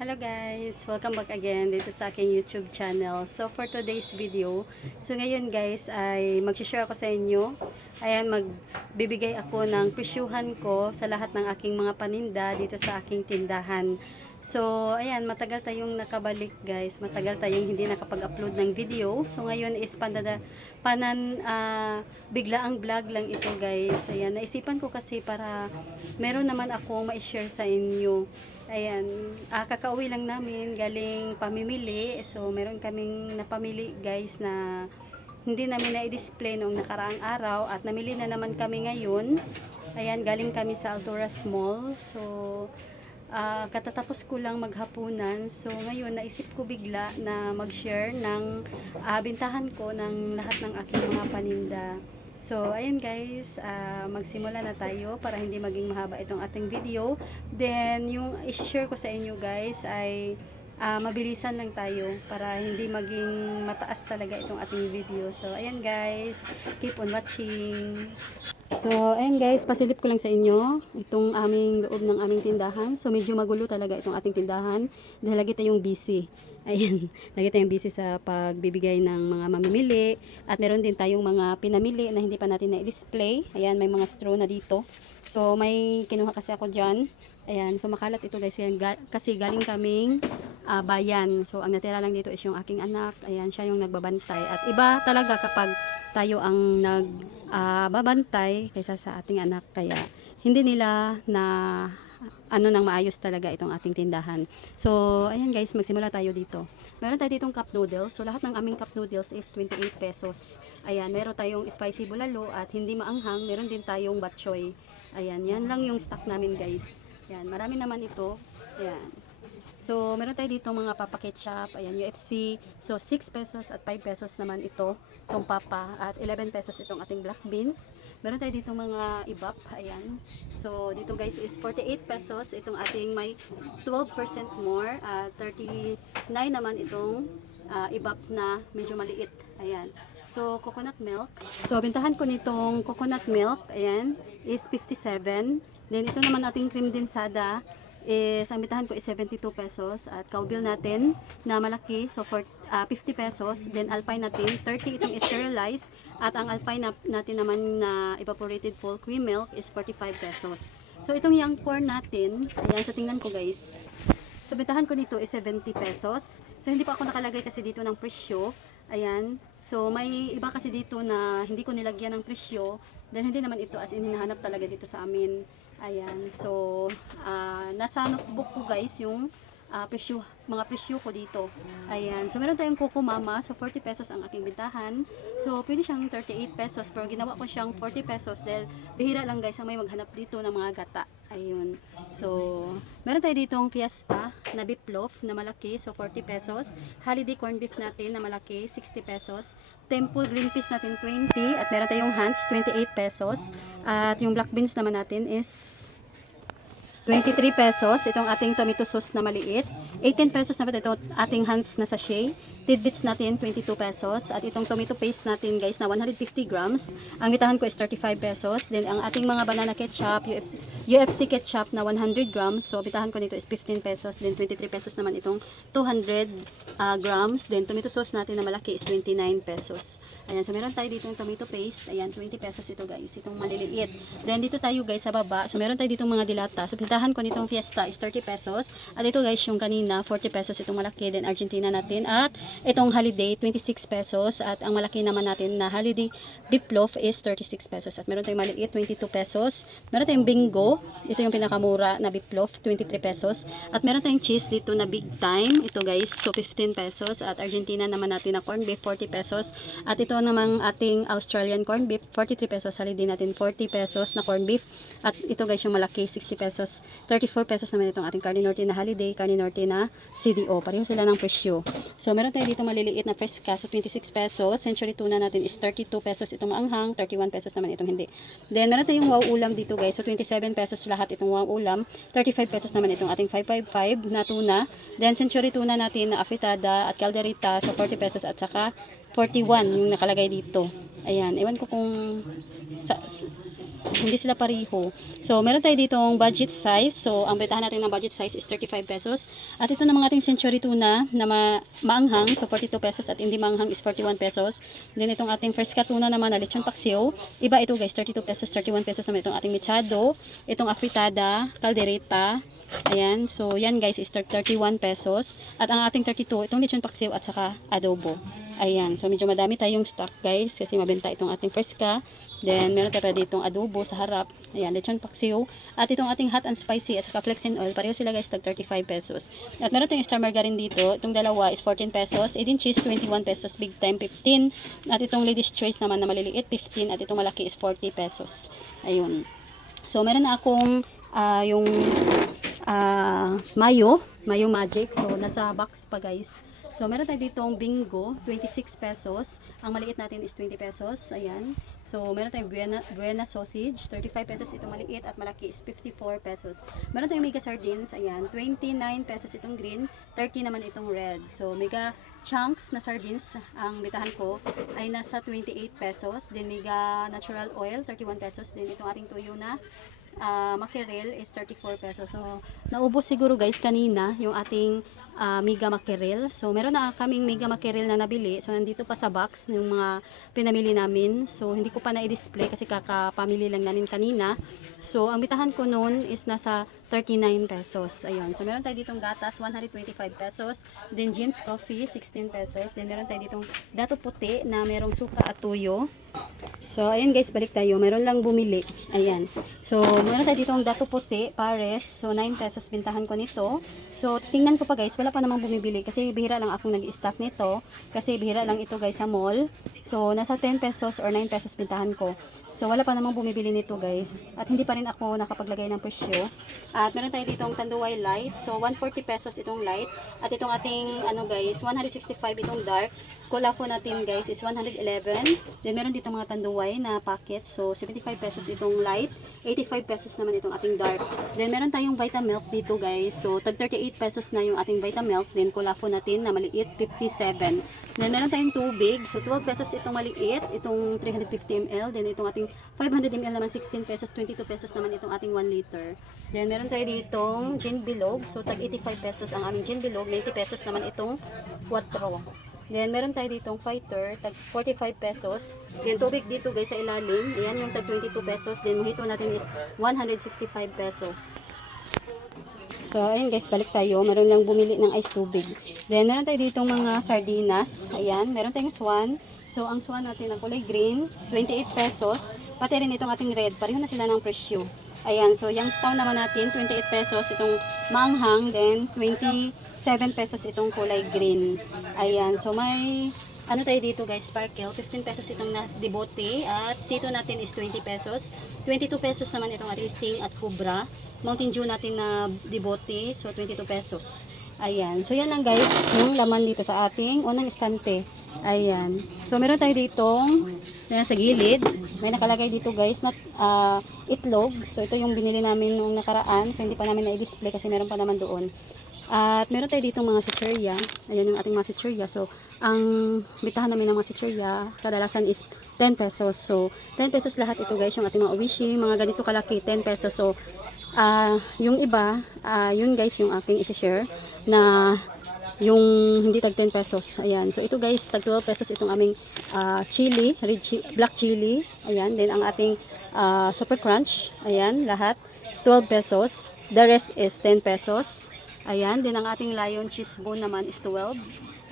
Hello guys! Welcome back again dito sa aking YouTube channel. So for today's video, so ngayon guys ay mag-share ako sa inyo. Ayan, magbibigay ako ng presyuhan ko sa lahat ng aking mga paninda dito sa aking tindahan. So ayan, matagal tayong nakabalik guys. Matagal tayong hindi nakapag-upload ng video. So ngayon is biglaang vlog lang ito guys. Ayan, naisipan ko kasi para meron naman akong ma-share sa inyo. Ayan, kakauwi lang namin galing pamimili. So, meron kaming napamili guys na hindi namin na-display noong nakaraang araw at namili na naman kami ngayon. Ayan, galing kami sa Alturas Mall. So, katatapos ko lang maghapunan. So, ngayon naisip ko bigla na mag-share ng bintahan ko ng lahat ng aking mga paninda. So, ayan guys, magsimula na tayo para hindi maging mahaba itong ating video. Then, yung i-share ko sa inyo guys ay mabilisan lang tayo para hindi maging mataas talaga itong ating video. So, ayan guys, keep on watching. So, ayan guys, pasilip ko lang sa inyo itong aming loob ng aming tindahan. So, medyo magulo talaga itong ating tindahan dahil lagi tayong busy. Ayan, lagi tayong busy sa pagbibigay ng mga mamimili. At meron din tayong mga pinamili na hindi pa natin na-display. Ayan, may mga straw na dito. So, may kinuha kasi ako dyan. Ayan, so makalat ito guys. Kasi galing kaming bayan. So, ang natira lang dito is yung aking anak. Ayan, siya yung nagbabantay. At iba talaga kapag tayo ang nagbabantay kaysa sa ating anak. Kaya, hindi nila na nang maayos talaga itong ating tindahan. So, ayan guys, magsimula tayo dito. Meron tayo ditong cup noodles. So, lahat ng aming cup noodles is 28 pesos. Ayan, meron tayong spicy bulalo at hindi maanghang. Meron din tayong bok choy. Ayan, yan lang yung stock namin guys. Ayan, marami naman ito. Ayan. So, meron tayo dito mga papa ketchup, ayan, UFC. So, 6 pesos at 5 pesos naman itong papa. At 11 pesos itong ating black beans. Meron tayo dito mga ibap, ayan. So, dito guys is 48 pesos. Itong ating may 12% more. 39 naman itong ibap na medyo maliit. Ayan. So, coconut milk. So, bintahan ko nitong coconut milk, ayan, is 57. Then, ito naman ating cream densada is ang bitahan ko is 72 pesos at cowbell natin na malaki so for 50 pesos, then alpine natin 30, itong is sterilized at ang alpine natin naman na evaporated full cream milk is 45 pesos. So itong young corn natin, ayan, so tingnan ko guys, so bitahan ko nito is 70 pesos. So hindi pa ako nakalagay kasi dito ng presyo, ayan, so may iba kasi dito na hindi ko nilagyan ng presyo dahil hindi naman ito as in hinahanap talaga dito sa amin. Ayan, so nasa notebook ko guys yung mga presyo ko dito. Ayan, so meron tayong Coco Mama, so 40 pesos ang aking bintahan. So pwede siyang 38 pesos pero ginawa ko siyang 40 pesos dahil bihira lang guys ang may maghanap dito ng mga gata. Ayun, so meron tayo ditong Fiesta na beef loaf na malaki, so 40 pesos. Holiday corn beef natin na malaki, 60 pesos. Temple green peas natin 20 at meron tayong Hans 28 pesos at yung black beans naman natin is 23 pesos. Itong ating tomato sauce na maliit 18 pesos naman ito ating Hans na sachet. Tidbits natin 22 pesos at itong tomato paste natin guys na 150 grams ang bitahan ko is 35 pesos. Then ang ating mga banana ketchup UFC ketchup na 100 grams, so bitahan ko nito is 15 pesos. Then 23 pesos naman itong 200 grams. Then tomato sauce natin na malaki is 29 pesos. Ayan, so meron tayo dito yung tomato paste, ayan, 20 pesos ito guys, itong maliliit. Then dito tayo guys sa baba, so meron tayo ditong mga dilata, so bitahan ko nitong Fiesta is 30 pesos. At ito guys yung kanina 40 pesos itong malaki. Then Argentina natin at itong holiday 26 pesos at ang malaki naman natin na holiday beef loaf is 36 pesos. At meron tayong maliit 22 pesos. Meron tayong bingo, ito yung pinakamura na beef loaf 23 pesos. At meron tayong cheese dito na big time, ito guys, so 15 pesos. At Argentina naman natin na corn beef 40 pesos. At ito namang ating Australian corn beef 43 pesos. Holiday natin 40 pesos na corn beef. At ito guys yung malaki 60 pesos. 34 pesos naman itong ating Carne Norte na holiday, Carne Norte na CDO. Pareho sila ng presyo. So meron tayo dito maliliit na fresca, so 26 pesos. Century tuna natin is 32 pesos itong maanghang, 31 pesos naman itong hindi. Then meron tayong wow ulam dito guys, so 27 pesos lahat itong wow ulam, 35 pesos naman itong ating 555 na tuna. Then century tuna natin na afritada at calderita, so 40 pesos at saka 41 yung nakalagay dito. Ayan, ewan ko kung Hindi sila pareho. So, meron tayo ditong budget size. So, ang bentahan natin ng budget size is 35 pesos. At ito namang ating century tuna na maanghang. So, 42 pesos. At hindi maanghang is 41 pesos. Then, itong ating fresca tuna naman na lechon paksiw. Iba ito guys, 32 pesos, 31 pesos naman itong ating mechado. Itong afritada, caldereta. Ayan. So, yan guys is 31 pesos. At ang ating 32, itong lechon paksiw at saka adobo. Ayan. So, medyo madami tayong stock guys kasi mabenta itong ating fresca. Then, meron tayo pa ditong adobo sa harap. Ayan, lechon paksiw. At itong ating hot and spicy at saka flaxen oil. Pareho sila guys, tag 35 pesos. At meron tayong extra margarine dito. Itong dalawa is 14 pesos. Edin cheese, 21 pesos. Big time, 15. At itong ladies choice naman na maliliit, 15. At itong malaki is 40 pesos. Ayun. So, meron na akong yung mayo magic. So, nasa box pa guys. So, meron tayo ditong bingo, 26 pesos. Ang maliit natin is 20 pesos. Ayan. So, meron tayong Buena sausage, 35 pesos itong maliit at malaki is 54 pesos. Meron tayong mega sardines, ayan, 29 pesos itong green, 30 naman itong red. So, mega chunks na sardines, ang bitahan ko ay nasa 28 pesos. Then, mega natural oil, 31 pesos. Then, itong ating tuyo na mackerel is 34 pesos. So, naubos siguro guys kanina yung ating mega mackerel. So, meron na kaming mega mackerel na nabili. So, nandito pa sa box yung mga pinamili namin. So, hindi ko pa na-display kasi kakapamili lang namin kanina. So, ang bitahan ko noon is nasa 39 pesos. Ayun. So, meron tayo ditong gatas, 125 pesos. Then, Jim's Coffee, 16 pesos. Then, meron tayo ditong dato puti na merong suka at tuyo. So, ayan guys, balik tayo. Meron lang bumili. Ayan. So, meron tayo ditong dato puti, pares. So, 9 pesos bintahan ko nito. So, tingnan ko pa guys, wala pa namang bumibili kasi bihira lang akong nag-stock nito. Kasi bihira lang ito guys sa mall. So, nasa 10 pesos or 9 pesos bintahan ko. So, wala pa namang bumibili nito guys. At hindi pa rin ako nakapaglagay ng presyo. At meron tayo ditong Tanduay Light. So, 140 pesos itong light. At itong ating, guys, 165 itong dark. Kulafo natin guys is 111. Then, meron ditong mga Tanduay na packet. So, 75 pesos itong light. 85 pesos naman itong ating dark. Then, meron tayong Vitamilk dito guys. So, tag 38 pesos na yung ating Vitamilk. Then, kulafo natin na maliit, 57. Then, meron tayong tubig. So, 12 pesos itong maliit. Itong 350 ml. Then, itong ating 500 ml naman 16 pesos. 22 pesos naman itong ating 1 liter. Then, meron tayo ditong gin bilog. So, tag 85 pesos ang aming gin bilog. 90 pesos naman itong 4. Then, meron tayo ditong fighter, tag 45 pesos. Then, tubig dito guys sa ilalim. Ayan yung tag 22 pesos. Then, mojito natin is 165 pesos. So, ayun guys, balik tayo. Meron lang bumili ng ice tubig. Then, meron tayo ditong mga sardinas. Ayan, meron tayong swan. So, ang swan natin na kulay green, 28 pesos. Pati rin itong ating red. Pareho na sila ng presyo. Ayan, so Youngstown naman natin, 28 pesos itong maanghang, then 27 pesos itong kulay green. Ayan, so may tayo dito guys, sparkle, 15 pesos itong debote, at sito natin is 20 pesos. 22 pesos naman itong ating sting at cobra. Mountain Dew natin na debote, so 22 pesos. Ayan, so yan lang guys, yung laman dito sa ating unang estante. Ayan, so meron tayo ditong sa gilid, may nakalagay dito guys na itlog. So ito yung binili namin nung nakaraan, so hindi pa namin na-display kasi meron pa naman doon. At meron tayo ditong mga chichirya. Ayan yung ating mga chichirya. So ang bitahan namin ng mga chichirya kadalasan is 10 pesos. So 10 pesos lahat ito guys, yung ating mga oishi, mga ganito kalaki, 10 pesos. So yung iba, yun guys yung aking isi-share na yung hindi tag 10 pesos. Ayan. So ito guys, tag 12 pesos itong aming chili, black chili. Ayan. Then ang ating super crunch. Ayan, lahat 12 pesos. The rest is 10 pesos. Ayan. Then ang ating lion cheese bone naman is 12.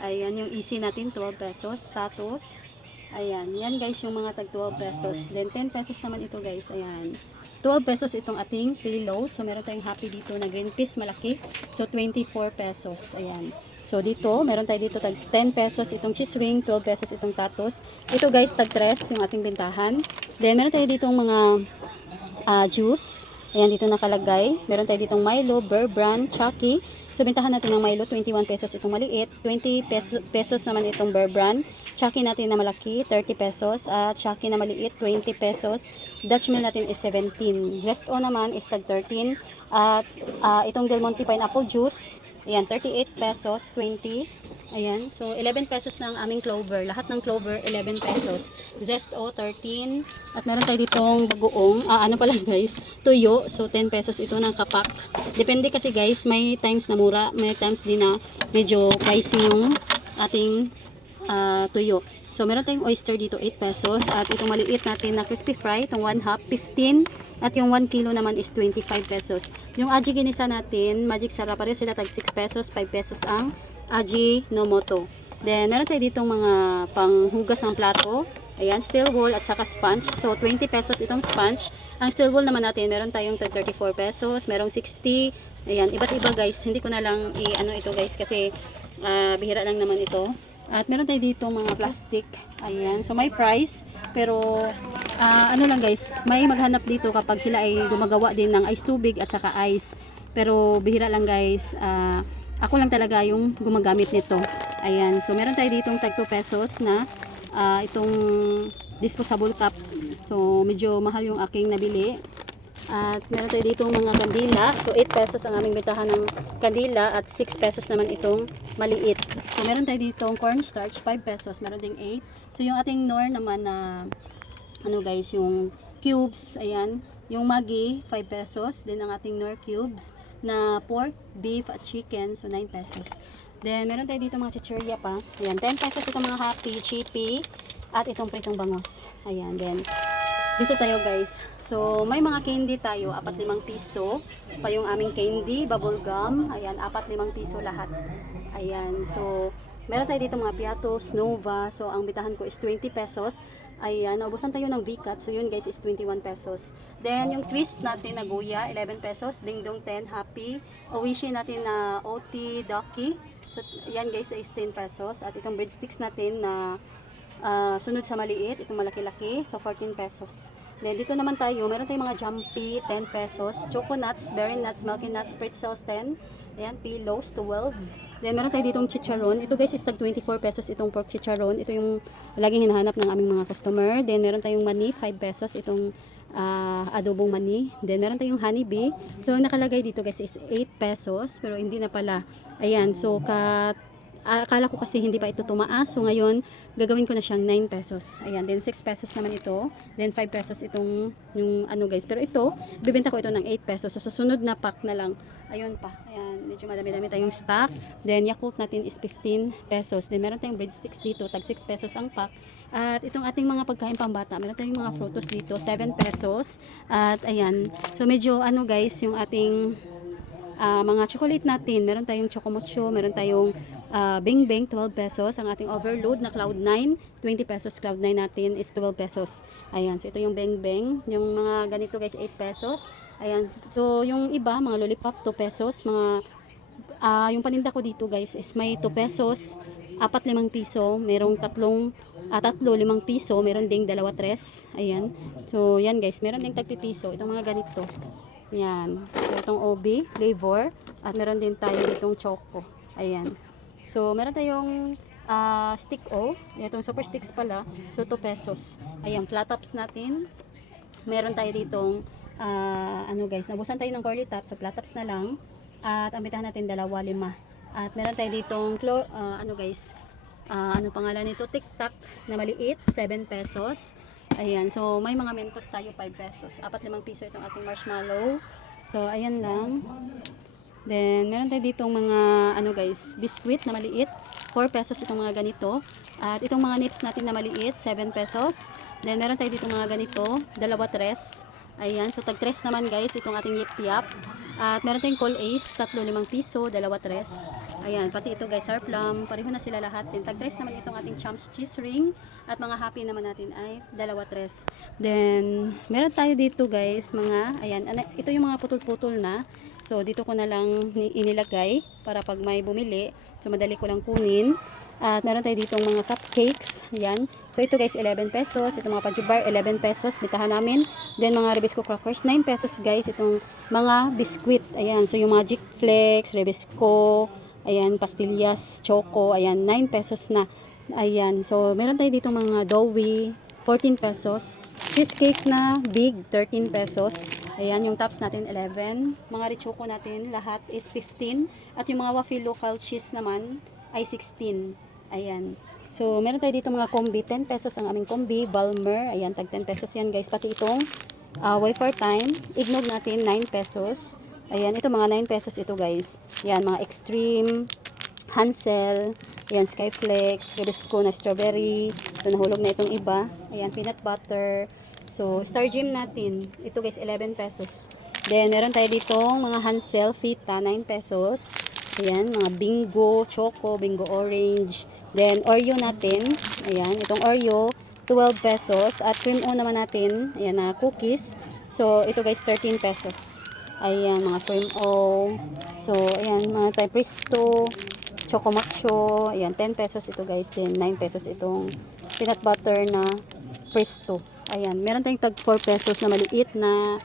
Ayan, yung easy natin 12 pesos. Status. Ayan. Yan guys yung mga tag 12 pesos. Then 10 pesos naman ito guys. Ayan. 12 pesos itong ating pillow. So, meron tayong happy dito na green peas malaki. So, 24 pesos. Ayan. So, dito, meron tayo dito tag 10 pesos itong cheese ring, 12 pesos itong tatos. Ito guys, tag 3 yung ating bentahan. Then, meron tayo ditong mga juice. Ayan, dito nakalagay. Meron tayo ditong Milo, Bear Brand, Chucky. So, bentahan natin ng Milo, 21 pesos itong maliit. 20 pesos naman itong Bear Brand. Chucky natin na malaki, 30 pesos. At Chucky na maliit, 20 pesos. Dutch Mill natin is 17. Zesto naman is tag 13. At itong Del Monte Pineapple Juice Ayan, 38 pesos, 20. Ayan, so 11 pesos na ang aming clover. Lahat ng clover, 11 pesos. Zesto, 13. At meron tayo ditong bagoong, ano pala guys, tuyo. So 10 pesos ito ng kapak. Depende kasi guys, may times na mura, may times din na medyo pricey yung ating tuyo. So meron tayong oyster dito, 8 pesos. At itong maliit natin na crispy fry, itong 1 half, 15. At yung 1 kilo naman is 25 pesos. Yung aji ginisa natin, Magic Sarap, pareho sila tag 6 pesos, 5 pesos ang Aji Nomoto. Then, meron tayo ditong mga panghugas ng plato. Ayan, steel wool at saka sponge. So, 20 pesos itong sponge. Ang steel wool naman natin, meron tayong 34 pesos, merong 60. Ayan, iba't iba guys. Hindi ko na lang i-ano ito guys kasi bihira lang naman ito. At meron tayo dito mga plastic. Ayan, so may price. Pero, ano lang guys, may maghanap dito kapag sila ay gumagawa din ng ice tubig at saka ice. Pero, bihira lang guys. Ako lang talaga yung gumagamit nito. Ayan. So, meron tayo ditong tag 2 pesos na itong disposable cup. So, medyo mahal yung aking nabili. At meron tayo ditong mga kandila. So, 8 pesos ang aming bentahan ng kandila at 6 pesos naman itong maliit. So, meron tayo ditong cornstarch, 5 pesos. Meron ding 8. So, yung ating Knorr naman na ano guys, yung cubes. Ayan. Yung Maggi, 5 pesos. Then, ang ating Knorr cubes na pork, beef at chicken, so 9 pesos. Then meron tayo dito mga chichirya pa. Ayan, 10 pesos itong mga happy, chippy at itong pritong bangos. Ayan, then dito tayo guys. So may mga candy tayo, 4-5 piso pa yung aming candy, bubble gum. Ayan, 4-5 piso lahat. Ayan, so meron tayo dito mga piatos, Nova. So ang bitahan ko is 20 pesos. Ayan, naubusan tayo ng VCAT. So, yun guys is 21 pesos. Then, yung twist natin na guya, 11 pesos. Ding Dong 10, happy. Oishi natin na OT, Ducky. So, yan guys is 10 pesos. At itong breadsticks natin na sunod sa maliit, itong malaki-laki. So, 14 pesos. Then, dito naman tayo, meron tayong mga jumpy, 10 pesos. Choco nuts, berry nuts, milky nuts, pretzels, 10. Ayan, pillows, 12. Then, meron tayo ditong chicharon. Ito guys is tag 24 pesos itong pork chicharon. Ito yung laging hinahanap ng aming mga customer. Then, meron tayong mani, 5 pesos itong adobong mani. Then, meron tayong honeybee. So, nakalagay dito guys is 8 pesos. Pero hindi na pala. Ayan, so, akala ko kasi hindi pa ito tumaas. So, ngayon, gagawin ko na siyang 9 pesos. Ayan, then 6 pesos naman ito. Then, 5 pesos itong yung ano guys. Pero ito, bibenta ko ito ng 8 pesos. So, susunod na pack na lang. Ayun pa. Ayan, medyo madami-dami tayong stock. Then, Yakult natin is 15 pesos. Then, meron tayong breadsticks dito. Tag 6 pesos ang pack. At itong ating mga pagkain pambata, meron tayong mga frutos dito. 7 pesos. At, ayan. So, medyo, ano guys, yung ating mga chocolate natin. Meron tayong Chocomocho. Meron tayong Bing Bing, 12 pesos. Ang ating overload na Cloud9, 20 pesos. Cloud9 natin is 12 pesos. Ayan. So, ito yung Bing Bing. Yung mga ganito guys, 8 pesos. Ayan. So, yung iba, mga lollipop, 2 pesos. Mga, yung paninda ko dito guys is may 2 pesos, 4-5 piso. Merong 3-5 piso. Meron ding 2-3. Ayan. So, yan guys. Meron ding tagpipiso. Itong mga ganito. Yan. So, itong OB, flavor. At meron din tayo itong choco. Ayan. So, meron tayong stick O. Itong super sticks pala. So, 2 pesos. Ayan. Flat tops natin. Meron tayo ditong ano guys, nabusan tayo ng curly tops, so flat tops na lang. At ang bitahan natin 2-5. At meron tayo ditong ano guys, ano pangalan nito, Tic Tac na maliit, 7 pesos. Ayan, so may mga Mentos tayo, 5 pesos. 4-5 piso itong ating marshmallow. So ayan lang. Then meron tayo ditong mga ano guys, biscuit na maliit, 4 pesos itong mga ganito. At itong mga nips natin na maliit, 7 pesos. Then meron tayo ditong mga ganito, 2-3. Ayan, so tag-3 naman guys, itong ating yip-yap. At meron tayong Col Ace, 3-5 piso, 2-3. Ayan, pati ito guys, Sour Plum, pareho na sila lahat. Then tag-3 naman itong ating Champs Cheese Ring. At mga happy naman natin ay 2-3. Then, meron tayo dito guys, mga, ayan, ito yung mga putol-putol na. So, dito ko na lang inilagay para pag may bumili. So, madali ko lang kunin. At meron tayo ditong mga cupcakes. Ayan. So, ito guys, 11 pesos. Itong mga pajubar, 11 pesos. Bitahan namin. Then, mga Rebisco crackers, 9 pesos guys. Itong mga biscuit. Ayan. So, yung Magic Flex, Rebisco, ayan, pastillas, choco. Ayan, 9 pesos na. Ayan. So, meron tayo ditong mga doughy, 14 pesos. Cheesecake na big, 13 pesos. Ayan, yung tops natin 11. Mga rechoko natin lahat is 15. At yung mga waffle local cheese naman ay 16. Ayan. So, meron tayo dito mga kombi. 10 pesos ang aming kombi. Balmer. Ayan, tag 10 pesos yan guys. Pati itong wafer time. Ignog natin 9 pesos. Ayan, ito mga 9 pesos ito guys. Ayan, mga extreme. Hansel. Ayan, Skyflex. Hibisco na strawberry. So, nahulog na itong iba. Ayan, peanut butter. So, Star Gym natin. Ito guys, 11 pesos. Then, meron tayo ditong mga Hansel, Fita, 9 pesos. Ayan, mga Bingo, Choco, Bingo Orange. Then, Oreo natin. Ayan, itong Oreo, 12 pesos. At Cream O naman natin, ayan na cookies. So, ito guys, 13 pesos. Ayan, mga Cream O. So, ayan, mga tayo Presto, Choco Macho. Ayan, 10 pesos ito guys. Then, 9 pesos itong peanut butter na Presto. Ayan, meron tayong tag 4 pesos na maliit na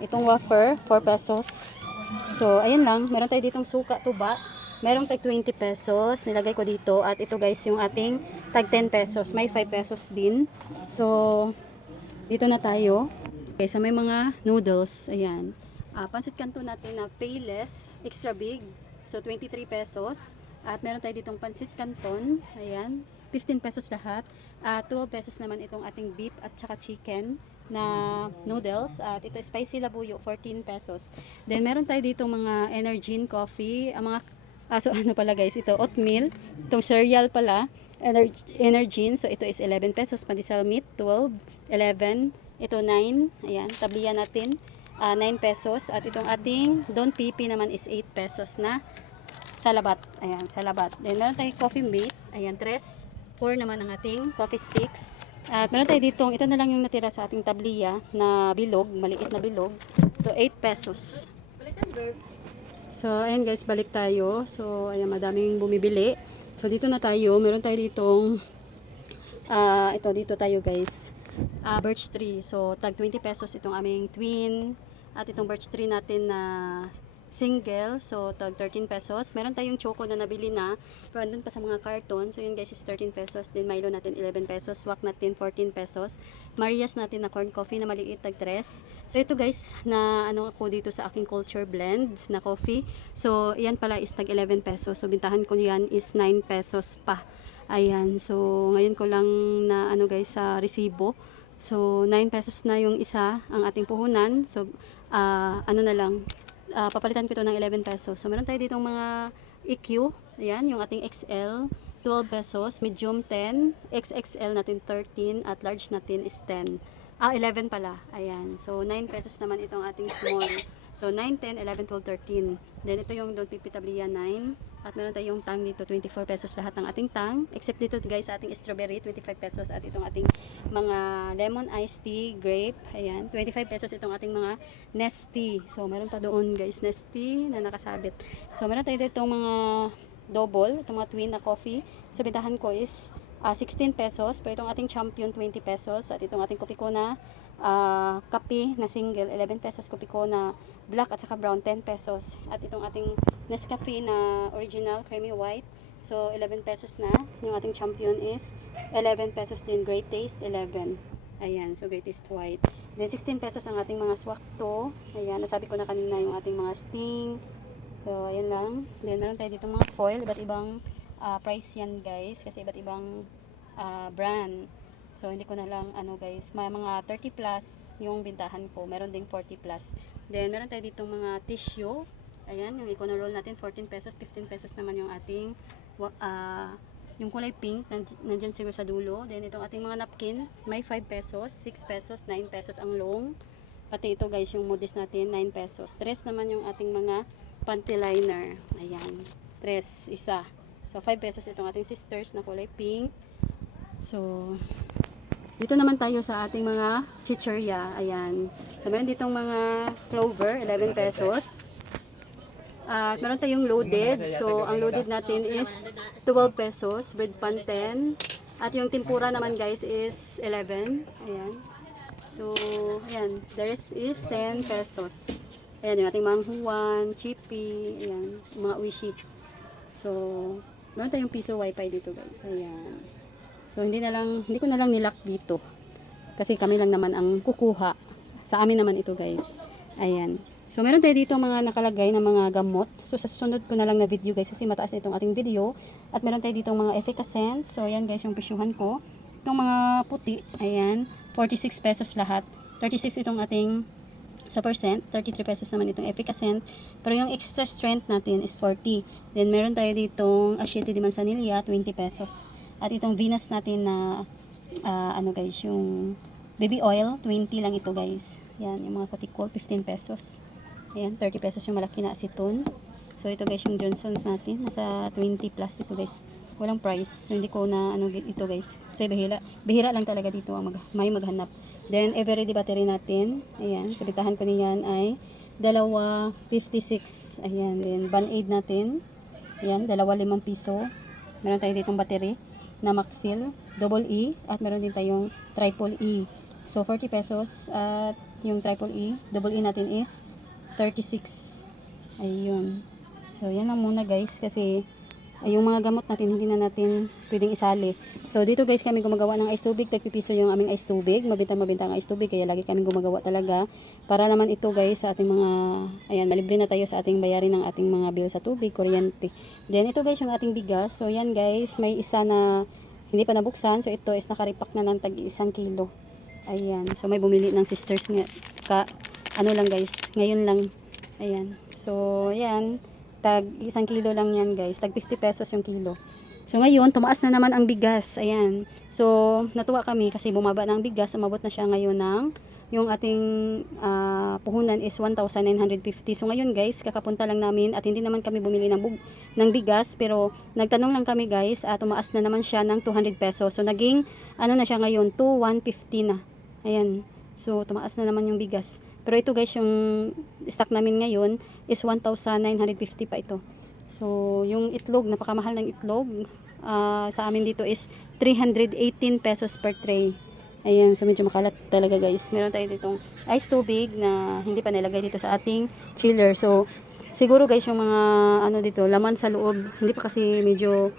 itong wafer, 4 pesos. So, ayan lang, meron tayo ditong suka tuba. Merong tag 20 pesos, nilagay ko dito. At ito guys, yung ating tag 10 pesos. May 5 pesos din. So, dito na tayo. Okay, so may mga noodles. Ayan. Pansit kanto natin na Payless, extra big. So, 23 pesos. At meron tayo ditong pansit canton. Ayan, 15 pesos lahat. 12 pesos naman itong ating beef at saka chicken na noodles. At ito spicy labuyo, 14 pesos. Then meron tayo dito mga Energin coffee, mga so ano pala guys, ito oatmeal, itong cereal pala, Energin. So ito is 11 pesos, pandesal meat 12, 11, ito 9. Ayan, tabliya natin 9 pesos. At itong ating Don Pipi naman is 8 pesos na salabat. Ayan, salabat. Then meron tayong coffee mate, ayan, 3. 4 naman ang ating coffee sticks. At meron tayo ditong, ito na lang yung natira sa ating tabliya na bilog, maliit na bilog. So, 8 pesos. So, ayan guys, balik tayo. So, ayan, madaming bumibili. So, dito na tayo. Meron tayo ditong, dito tayo guys. Birch tree. So, tag 20 pesos itong aming twin. At itong birch tree natin na single, so tag 13 pesos. Meron tayong choco na nabili na, pero andun pa sa mga carton. So yun guys is 13 pesos. Then Milo natin 11 pesos. Swak natin 14 pesos. Marias natin na corn coffee na maliit tag 3. So ito guys, na ako dito sa aking culture blends na coffee. So yan pala is tag 11 pesos. So bintahan ko yan is 9 pesos pa. Ayan, so ngayon ko lang na guys sa resibo. So 9 pesos na yung isa ang ating puhunan. So na lang, papalitan ko ito ng 11 pesos. So, meron tayo ditong mga EQ. Ayan, yung ating XL, 12 pesos. Medium, 10. XXL natin, 13. At large natin is 10. 11 pala. Ayan. So, 9 pesos naman itong ating small. So, 9, 10, 11, 12, 13. Then, ito yung Don Pipi Tabliya, 9. At meron tayong tang dito, 24 pesos lahat ng ating tang. Except dito guys, sa ating strawberry, 25 pesos. At itong ating mga lemon iced tea, grape, ayan, 25 pesos itong ating mga Nestea. So, meron pa doon guys, Nestea na nakasabit. So, meron tayo dito mga double, itong mga twin na coffee. So, bintahan ko is 16 pesos. Pero itong ating champion, 20 pesos. At itong ating kopi ko na kape na single, 11 pesos. Kopi ko na black at saka brown, 10 pesos. At itong ating Nescafe na original creamy white, so 11 pesos na. Yung ating champion is 11 pesos din. Great Taste, 11. Ayan, so Great Taste white. Then 16 pesos ang ating mga swakto. Ayan, nasabi ko na kanina yung ating mga sting. So, ayan lang. Then meron tayo dito mga foil, iba't ibang price yan guys, kasi iba't ibang brand. So, hindi ko na lang guys, may mga 30 plus yung bintahan ko. Meron ding 40 plus. Then meron tayo dito mga tissue. Ayan, yung Econo roll natin, 14 pesos, 15 pesos naman yung ating, yung kulay pink, nandyan siguro sa dulo. Then itong ating mga napkin, may 5 pesos, 6 pesos, 9 pesos ang long. Pati ito guys, yung modest natin, 9 pesos. 3 naman yung ating mga panty liner. Ayan, 3, isa. So, 5 pesos itong ating sisters na kulay pink. So, dito naman tayo sa ating mga chichirya. Ayan. So, meron ditong mga clover, 11 pesos. At meron tayong loaded. So, ang loaded natin is 12 pesos. Bread pan 10. At yung tempura naman guys is 11. Ayan. So, ayan. The rest is 10 pesos. Ayan, yung ating manghuan, chippy, ayan, mga uishi. So, meron tayong piso wifi dito guys. Ayan. So, hindi ko na lang nilock dito. Kasi kami lang naman ang kukuha. Sa amin naman ito guys. Ayan. So, meron tayo dito mga nakalagay na mga gamot. So, sa susunod ko na lang na video guys kasi mataas na itong ating video. At meron tayo dito mga efficacent. So, ayan guys yung presyuhan ko. Itong mga puti, ayan, 46 pesos lahat. 36 itong ating sa percent, 33 pesos naman itong efficacent. Pero yung extra strength natin is 40. Then, meron tayo ditong Ascieti di Manzanilla, 20 pesos. At itong Venus natin na, ano guys, yung baby oil, 20 lang ito guys. Yan, yung mga kutikol, 15 pesos. Ayan, 30 pesos yung malaki na aceton. So, ito guys, yung Johnson's natin. Nasa 20 plus ito guys. Walang price. So, hindi ko na, ano, ito guys. Kasi bihira lang talaga dito ang may maghanap. Then, everyday battery natin. Ayan, so, bitahan ko niyan ay dalawa 56. Ayan, then, Band-Aid natin. Ayan, dalawa 5 piso. Meron tayo ditong battery na Maxil, double E. At meron din tayong triple E. So, 40 pesos. At yung triple E, double E natin is 36. Ayun. So, yan lang muna guys kasi yung mga gamot natin hindi na natin pwedeng isali. So, dito guys kami gumagawa ng ice tubig. Tagpipiso yung aming ice tubig. Mabinta ang ice tubig. Kaya lagi kami gumagawa talaga. Para naman ito guys sa ating mga, ayan, malibre na tayo sa ating bayarin ng ating mga bill sa tubig, kuryente. Then, ito guys yung ating bigas. So, yan guys. May isa na hindi pa nabuksan. So, ito is nakaripak na ng tag 1 kilo. Ayan. So, may bumili ng sisters nga. Ano lang guys, ngayon lang. Ayan. So, ayan. Tag 1 kilo lang yan guys. Tag 50 pesos yung kilo. So, ngayon, tumaas na naman ang bigas. Ayan. So, natuwa kami kasi bumaba na ang bigas. Umabot na siya ngayon ng yung ating puhunan is 1,950. So, ngayon guys, kakapunta lang namin at hindi naman kami bumili ng bigas. Pero, nagtanong lang kami guys at tumaas na naman siya ng 200 pesos. So, naging, ano na siya ngayon, 2,150 na. Ayan. So, tumaas na naman yung bigas. Pero ito guys, yung stock namin ngayon is 1,950 pa ito. So, yung itlog, napakamahal ng itlog. Sa amin dito is 318 pesos per tray. Ayan, so medyo makalat talaga guys. Meron tayo ditong ice tubig na hindi pa nilagay dito sa ating chiller. So, siguro guys, yung mga ano dito, laman sa loob, hindi pa kasi medyo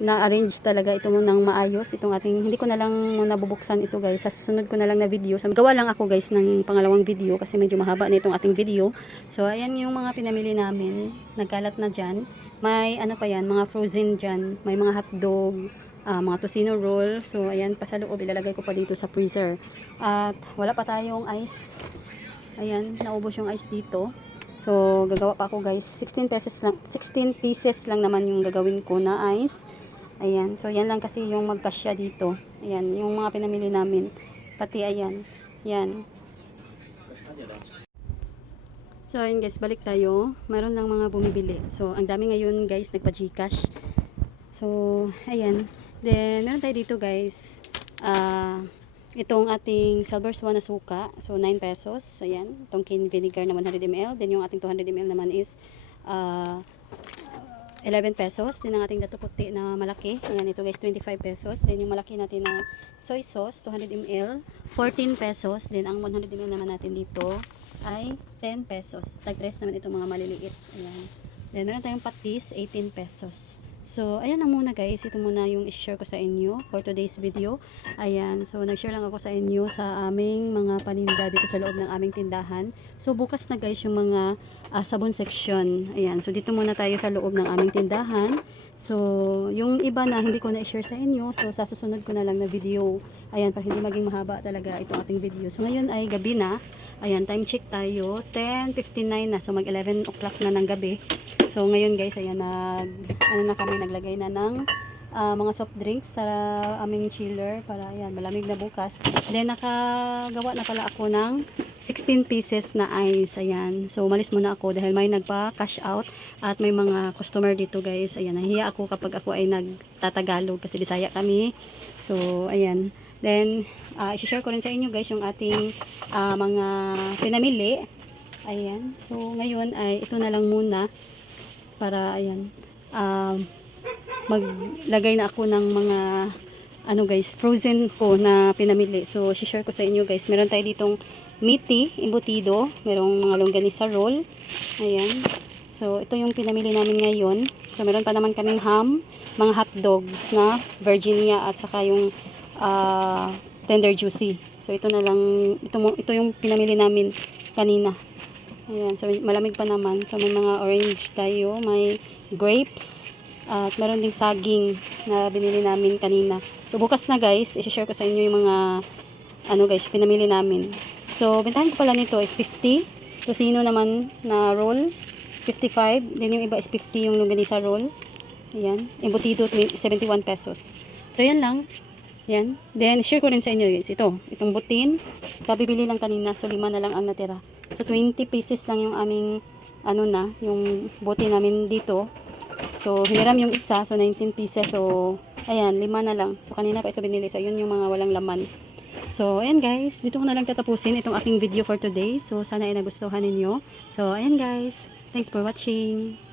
na-arrange talaga ito ng maayos. Itong ating, hindi ko na lang nabubuksan ito guys. Sa susunod ko na lang na video. Gawa lang ako guys ng pangalawang video kasi medyo mahaba na itong ating video. So, ayan yung mga pinamili namin. Nagkalat na dyan. May ano pa yan, mga frozen dyan. May mga hotdog, mga tocino roll. So, ayan pa sa loob. Ilalagay ko pa dito sa freezer. At wala pa tayong ice. Ayan, naubos yung ice dito. So, gagawa pa ako guys. 16 pieces lang naman yung gagawin ko na ice. Ayan, so yan lang kasi yung magkasya dito. Ayan, yung mga pinamili namin. Pati ayan. Yan. So, ayan guys, balik tayo. Mayroon lang mga bumibili. So, ang dami ngayon guys, nagpa-Gcash. So, ayan. Then, meron tayo dito guys. Itong ating silver swan na suka. So, 9 pesos. Ayan. Itong cane vinegar na 100 ml. Then, yung ating 200 ml naman is 11 pesos. Din ang ating dato puti na malaki. Ayan, ito guys, 25 pesos. Then yung malaki natin na soy sauce, 200 ml, 14 pesos. Then ang 100 ml naman natin dito ay 10 pesos. Tag-3 naman itong mga maliliit. Ayan. Then meron tayong patis, 18 pesos. So, ayan na muna guys. Ito muna yung i-share ko sa inyo for today's video. Ayan. So, nag-share lang ako sa inyo sa aming mga paninda dito sa loob ng aming tindahan. So, bukas na guys yung mga sabon section. Ayan. So, dito muna tayo sa loob ng aming tindahan. So, yung iba na hindi ko na i-share sa inyo. So, sa susunod ko na lang na video. Ayan. Para hindi maging mahaba talaga itong ating video. So, ngayon ay gabi na. Ayan. Time check tayo. 10:59 na. So, mag 11 o'clock na ng gabi. So, ngayon guys, ayan, naglagay na ng mga soft drinks sa aming chiller para, ayan, malamig na bukas. Then, nakagawa na pala ako ng 16 pieces na ice, ayan. So, umalis muna ako dahil may nagpa-cash out at may mga customer dito guys. Ayan, nahiya ako kapag ako ay nagtatagalog kasi Bisaya kami. So, ayan. Then, i-share ko rin sa inyo guys yung ating mga pinamili. Ayan. So, ngayon ay ito na lang muna. Para ayan, maglagay na ako ng mga ano guys, frozen ko na pinamili. So, share ko sa inyo guys. Meron tayo ditong meaty, embutido. Merong mga longganisa roll. Ayan. So, ito yung pinamili namin ngayon. So, meron pa naman kaming ham, mga hot dogs na Virginia at saka yung tender juicy. So, ito na lang, ito yung pinamili namin kanina. Ayan, so malamig pa naman. So may mga orange tayo, may grapes, at meron ding saging na binili namin kanina. So bukas na guys, i-share ko sa inyo yung mga ano guys, pinamili namin. So bentahan ko pala nito is 50. Tosino naman na roll, 55. Then yung iba is 50 yung longganisa roll. Ayan, embutido 71 pesos. So yan lang. Yan. Then share ko rin sa inyo guys. Itong butin. Kabibili lang kanina, so 5 na lang ang natira. So 20 pieces lang yung aming ano na, yung bote namin dito. So hiniram yung isa, so 19 pieces. So ayan, 5 na lang. So kanina pa ito binili. So yun yung mga walang laman. So ayan guys, dito ko na lang tatapusin itong aking video for today. So sana ay nagustuhan ninyo. So ayan guys, thanks for watching.